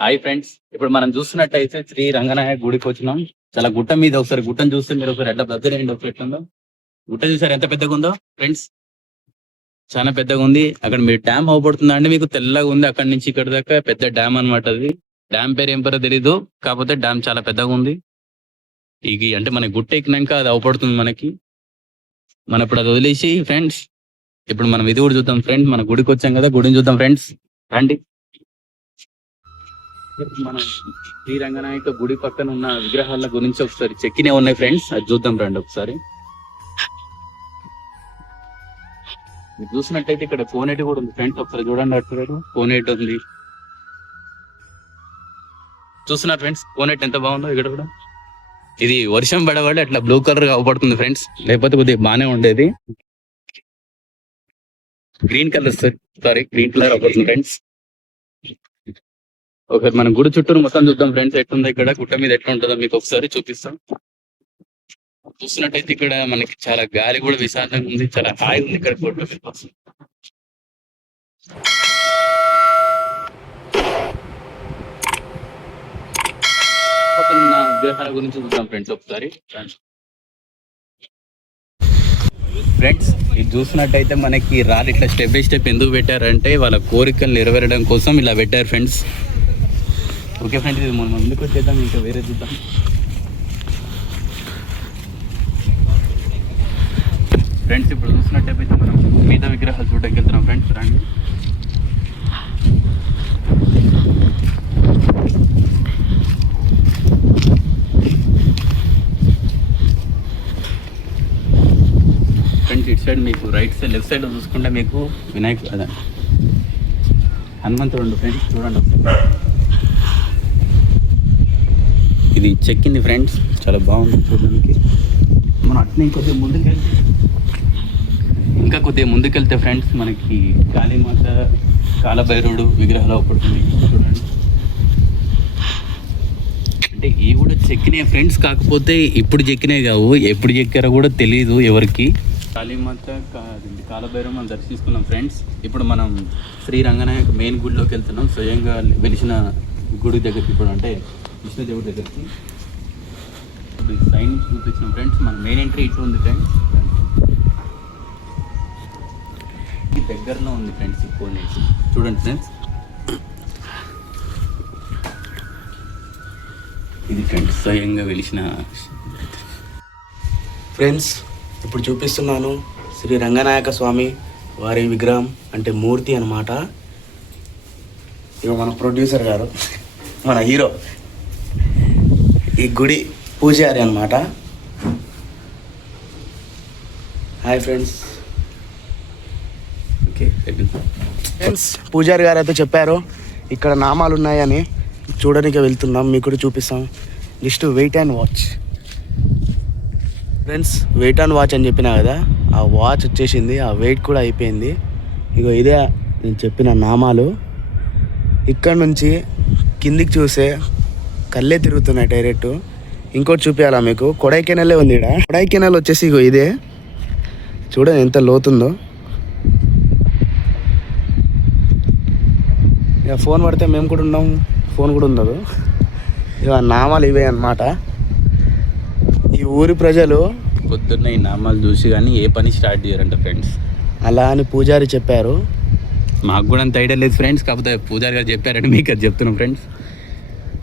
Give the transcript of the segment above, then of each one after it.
Hi friends, ఇప్పుడు మనం చూస్తున్నట్టయితే శ్రీ రంగనాయక గుడికి వచ్చినాం. చాలా గుట్ట మీద ఒకసారి గుట్టను చూస్తే మీరు ఒకసారి ఎట్లా దగ్గర ఒకసారి ఎట్లుందో గుట్ట చూసారు ఎంత పెద్దగా ఉందో ఫ్రెండ్స్. చాలా పెద్దగా ఉంది. అక్కడ మీరు డ్యామ్ అవపడుతుందా అండి, మీకు తెల్లగా ఉంది అక్కడి నుంచి ఇక్కడ దాకా పెద్ద డ్యామ్ అనమాట. అది డ్యామ్ పేరు ఏం పేరో తెలీదు, కాకపోతే డ్యామ్ చాలా పెద్దగా ఉంది. ఇది అంటే మన గుట్ట ఎక్కినాక అది అవపడుతుంది మనకి. మనం ఇప్పుడు అది వదిలేసి ఫ్రెండ్స్, ఇప్పుడు మనం ఇది కూడా చూద్దాం ఫ్రెండ్స్. మన గుడికి వచ్చాం కదా, గుడిని చూద్దాం ఫ్రెండ్స్, రండి. మన శ్రీ రంగనాయక గుడి పక్కన ఉన్న విగ్రహాల గురించి ఒకసారి చెక్కినే ఉన్నాయి ఫ్రెండ్స్, అది చూద్దాం రండి ఒకసారి. మీరు చూసినట్టయితే ఇక్కడ కోనేటి కూడా ఉంది ఫ్రెండ్స్, ఒకసారి చూడండి. అటు కోనేటి ఉంది, చూస్తున్నారు ఫ్రెండ్స్ కోనేటి ఎంత బాగుందో. ఇక్కడ కూడా ఇది వర్షం పడవాడి అట్లా బ్లూ కలర్ గా అవపడుతుంది ఫ్రెండ్స్, లేకపోతే కొద్దిగా బాగానే ఉండేది. గ్రీన్ కలర్ గ్రీన్ కలర్ అవపడుతుంది ఫ్రెండ్స్. ఒకసారి మన గుడి చుట్టూరు మొత్తం చూద్దాం ఫ్రెండ్స్, ఎట్లుందో ఇక్కడ గుట్ట మీద ఎట్లా ఉంటుందో మీకు ఒకసారి చూపిస్తాం. చూస్తున్నట్టయితే ఇక్కడ మనకి చాలా గాలి కూడా విశాలంగా ఉంది, చాలా హాయి ఉంది ఇక్కడ గుట్ట మీద. పక్కన ఉన్న విగ్రహాల గురించి చూద్దాం ఫ్రెండ్స్ ఒకసారి. ఫ్రెండ్స్ ఇది చూసినట్టయితే మనకి రాళ్ళు ఇట్లా స్టెప్ బై స్టెప్ ఎందుకు పెట్టారంటే వాళ్ళ కోరికలు నెరవేరడం కోసం ఇలా పెట్టారు ఫ్రెండ్స్. ఓకే ఫ్రెండ్స్, ఇది మనం ముందుకు వచ్చేద్దాం, ఇంకా వేరే చూద్దాం. ఫ్రెండ్స్ ఇప్పుడు చూసినట్టయితే మనం మిగతా విగ్రహాలు చూడడానికి వెళ్తున్నాం ఫ్రెండ్స్, రండి. ఫ్రెండ్స్ ఇటు సైడ్ మీకు రైట్ సైడ్ లెఫ్ట్ సైడ్ చూసుకుంటే మీకు వినాయకుడు అదే హనుమంతుడు ఉండు ఫ్రెండ్స్, చూడండి ఒకసారి. ఇది చెక్కింది ఫ్రెండ్స్, చాలా బాగుంది చూడడానికి. మనం అట్నే ఇంకా కొద్దిగా ముందుకెళ్తే ఫ్రెండ్స్ మనకి కాళీమాత కాలభైరవుడు విగ్రహాలు అవపడుతుంది చూడండి. అంటే ఇవి కూడా చెక్కినాయి ఫ్రెండ్స్, కాకపోతే ఇప్పుడు చెక్కినాయి కావు, ఎప్పుడు చెక్కారో కూడా తెలియదు ఎవరికి. కాళీమాత కాలభైరవం మనం దర్శిస్తున్నాం ఫ్రెండ్స్. ఇప్పుడు మనం శ్రీ రంగనాయక మెయిన్ గుడిలోకి వెళ్తున్నాం, స్వయంగా వెలిసిన గుడి దగ్గరికి. ఇప్పుడు అంటే విష్ణుదేవుడి దగ్గరికి ఇప్పుడు సైన్ చూపించినాం ఫ్రెండ్స్. మన మెయిన్ ఎంట్రీ ఇటు ఉంది ఫ్రెండ్స్, దగ్గరలో ఉంది ఫ్రెండ్స్. కోనేటి చూడండి ఫ్రెండ్స్, ఇది ఫ్రెండ్స్ స్వయంగా వెలిసిన ఫ్రెండ్స్. ఇప్పుడు చూపిస్తున్నాను శ్రీ రంగనాయక స్వామి వారి విగ్రహం, అంటే మూర్తి అన్నమాట. ఇక మన ప్రొడ్యూసర్ గారు, మన హీరో, ఈ గుడి పూజారి అన్నమాట. Hi friends. ఓకే ఫ్రెండ్స్, పూజారి గారు అయితే చెప్పారు ఇక్కడ నామాలు ఉన్నాయని, చూడడానికి వెళ్తున్నాం, మీకు కూడా చూపిస్తాం. Just wait and watch friends. Wait and watch అని చెప్పినా కదా, ఆ వాచ్ వచ్చేసింది, ఆ వెయిట్ కూడా అయిపోయింది. ఇగో ఇదే నేను చెప్పిన నామాలు. ఇక్కడ నుంచి కిందికి చూసే కళ్ళే తిరుగుతున్నాయి డైరెక్ట్. ఇంకోటి చూపించాలా మీకు, కొడైకెనాలే ఉంది ఇక్కడ. కొడైకెనాల్ వచ్చేసి ఇగో ఇదే, చూడండి ఎంత లోతుందో. ఇక ఫోన్ పడితే మేము కూడా ఉన్నాం, ఫోన్ కూడా ఉండదు. ఇక నామాలు ఇవే అన్నమాట. ఈ ఊరి ప్రజలు పొద్దున్న ఈ నామాలు చూసి కానీ ఏ పని స్టార్ట్ చేయరంట ఫ్రెండ్స్. అలా అని పూజారి చెప్పారు. మాకు కూడా అంత ఐడియా లేదు ఫ్రెండ్స్, కాకపోతే పూజారి గారు చెప్పారంటే మీకు అది చెప్తున్నాం ఫ్రెండ్స్.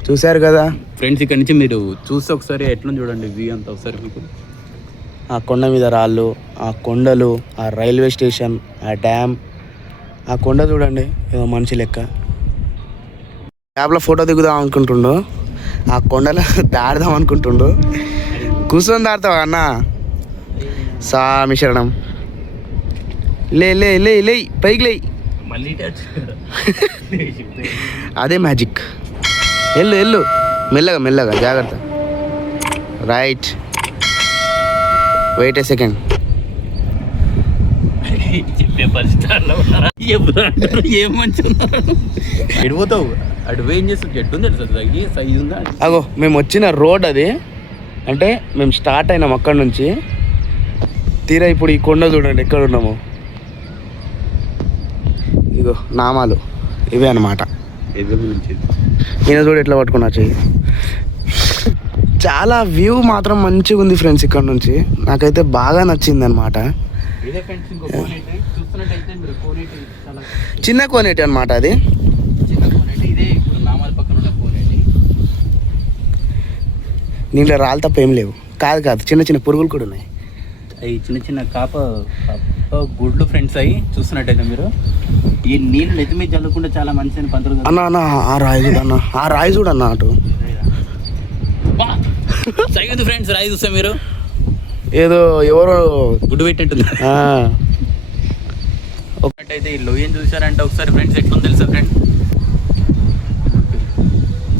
చూశారు కదా ఫ్రెండ్స్, ఇక్కడ నుంచి మీరు చూస్తే ఒకసారి ఎట్లా చూడండి వ్యూ అంతా ఒకసారి మీకు. ఆ కొండ మీద రాళ్ళు, ఆ కొండలు, ఆ రైల్వే స్టేషన్, ఆ డ్యామ్, ఆ కొండ చూడండి ఏదో మనిషి లెక్క. క్యాబ్లో ఫోటో దిగుదాం అనుకుంటుండు, ఆ కొండలో దాడదాం అనుకుంటుండు. కూర్చొని దాడతావా అన్న? సామి శరణం. లే లే లే లే పైకి లే, అదే మ్యాజిక్. వెళ్ళు వెళ్ళు, మెల్లగా మెల్లగా, జాగ్రత్త. రైట్, వెయిట్ ఏ సెకండ్. ఎడిపోతావు అటు ఏం చేస్తుంది, ఎట్టు ఉంది తగ్గి సైజు ఉందా? అగో మేము వచ్చిన రోడ్ అది, అంటే మేము స్టార్ట్ అయినాం అక్కడ నుంచి. తీరా ఇప్పుడు ఈ కొండ చూడండి ఎక్కడ ఉన్నాము. ఇగో నామాలు ఇవే అన్నమాట. ఎదురు నుంచి ఈయన చూడు ఎట్లా పట్టుకున్నా చెయ్యి. చాలా వ్యూ మాత్రం మంచిగా ఉంది ఫ్రెండ్స్. ఇక్కడ నుంచి నాకైతే బాగా నచ్చింది అనమాట. ఇదే ఫ్రెండ్స్ ఇంకో కోనేటి చూస్తున్నట్టయితే మీరు కోనేటి చాలా చిన్న కోనేటి అనమాట అది. చిన్న కోనేటి. ఇదే ఇప్పుడు నామాల పక్కన ఉన్న కోనేటి. దీంట్లో రాళ్ళు తప్ప ఏం లేవు. కాదు చిన్న చిన్న పురుగులు కూడా ఉన్నాయి. అవి చిన్న చిన్న కాప గుడ్లు ఫ్రెండ్స్ అవి చూస్తున్నట్టయితే మీరు. ఈ నీళ్ళు నెత్తి మీద చల్లకుండా చాలా మంచిదని పంతులు అన్న ఆ రాయి చూడు అన్న, ఆ రాయి చూడు అన్న అటు. సరిగ్గా ఫ్రెండ్స్ రాయి చూస్తే మీరు ఏదో ఎవరో గుడ్డు పెట్టినట్టుంది. ఒకటైతే ఈ లోయని చూసారంటే ఒకసారి ఫ్రెండ్స్ ఎట్లుంది తెలుసా ఫ్రెండ్స్?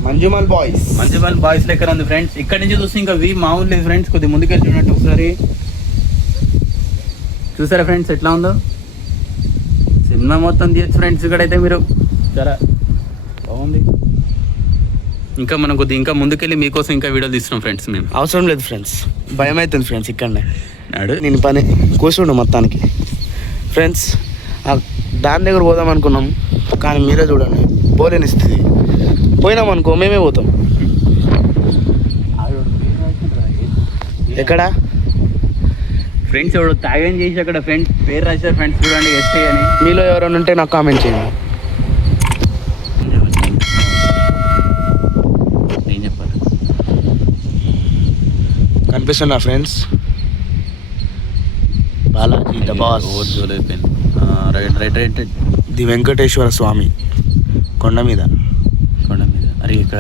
మంజుమల్ బాయ్స్ లెక్కన ఉంది ఫ్రెండ్స్. ఇక్కడ నుంచి చూస్తే ఇంకా వీ మామూలు లేదు ఫ్రెండ్స్. కొద్దిగా ముందుకెళ్ళి చూడండి ఒకసారి. చూసారా ఫ్రెండ్స్ ఎట్లా ఉందో? సినిమా మొత్తం తీయచ్చు ఫ్రెండ్స్ ఇక్కడైతే మీరు. చాలా బాగుంది. ఇంకా మనం కొద్దిగా ఇంకా ముందుకెళ్ళి మీకోసం ఇంకా వీడియోలు తీస్తున్నాం ఫ్రెండ్స్. మేము అవసరం లేదు ఫ్రెండ్స్, భయం అవుతుంది ఫ్రెండ్స్. ఇక్కడనే నాడు నేను పని కూర్చుండు మొత్తానికి ఫ్రెండ్స్. దాని దగ్గర పోదాం అనుకున్నాం, కానీ మీరే చూడండి పోలేని స్థితి. పోయినాం అనుకో మేమే పోతాం. ఎక్కడ ఫ్రెండ్స్ ఎవడు తాగం చేసి అక్కడ ఫ్రెండ్స్ పేరు రాశారు ఫ్రెండ్స్. చూడండి ఎస్టీ అని. మీలో ఎవరైనా ఉంటే నాకు కామెంట్ చేయండి. ఏం చెప్పాలి? కనిపిస్తున్నా ఫ్రెండ్స్ బాలాజీ ద బాస్. అయిపోయింది. రైట్ ది వెంకటేశ్వర స్వామి కొండ మీద. అరే ఇక్కడ